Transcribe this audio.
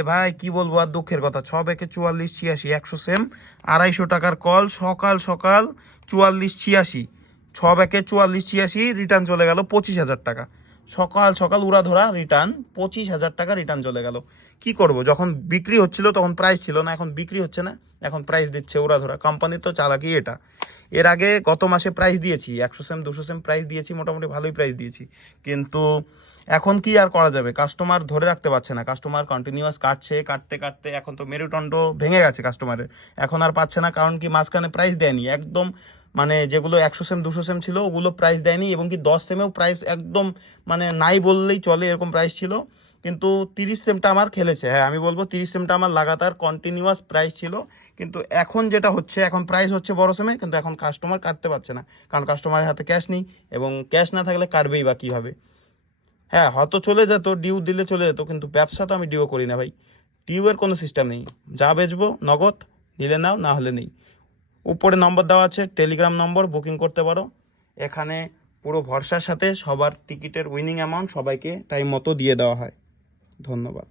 এ ভাই কি বলবো, আর দুঃখের কথা, 6 একে 44 86 100 সেম, 250 টাকার কল, সকাল সকাল 44 86, 6 একে 44 86, রিটার্ন চলে গেল 25,000 টাকা। সকাল সকাল উড়াধরা রিটার্ন 25,000 টাকা রিটার্ন চলে গেল। কি করব, যখন বিক্রি হচ্ছিল তখন প্রাইস ছিল না, এখন বিক্রি হচ্ছে না, এখন প্রাইস দিচ্ছে উড়াধরা। কোম্পানির তো চালাকি এটা। এর আগে গত মাসে প্রাইস দিয়েছি, 100 সেম 200 সেম প্রাইস দিয়েছি, মোটামুটি ভালোই প্রাইস দিয়েছি। কিন্তু এখন কি আর করা যাবে, কাস্টমার ধরে রাখতে পারছে না, কাস্টমার কন্টিনিউয়াস কাটছে, কাটতে কাটতে এখন তো মেরুদণ্ড ভেঙে গেছে কাস্টমারের। এখন আর পাচ্ছে না, কারণ কি মাঝখানে প্রাইস দেয়নি একদম, মানে যেগুলো 100 সেম 200 সেম ছিল ওগুলো প্রাইস দেয়নি, এবং কি 10 সেমেও প্রাইস একদম মানে নাই বললেই চলে, এরকম প্রাইস ছিল। কিন্তু 30 সেমটা আমার খেলেছে, হ্যাঁ আমি বলবো 30 সেমটা আমার লাগাতার কন্টিনিউয়াস প্রাইস ছিল। কিন্তু এখন যেটা হচ্ছে, এখন প্রাইস হচ্ছে বড় সেমে, কিন্তু এখন কাস্টমার কাটতে পারছে না, কারণ কাস্টমারের হাতে ক্যাশ নেই, এবং ক্যাশ না থাকলে কাটবেই বা কীভাবে। হ্যাঁ হয়তো চলে যেত, ডিউ দিলে চলে যেত, কিন্তু ব্যবসা তো আমি ডিউ করি না ভাই। ডিউয়ের কোনো সিস্টেম নেই, যা বেচবো নগদ, নিলে নাও না হলে নেই। উপরে নম্বর দেওয়া আছে, টেলিগ্রাম নম্বর, বুকিং করতে পারো। এখানে পুরো ভরসার সাথে সবার টিকিটের উইনিং অ্যামাউন্ট সবাইকে টাইম মতো দিয়ে দেওয়া হয়। ধন্যবাদ।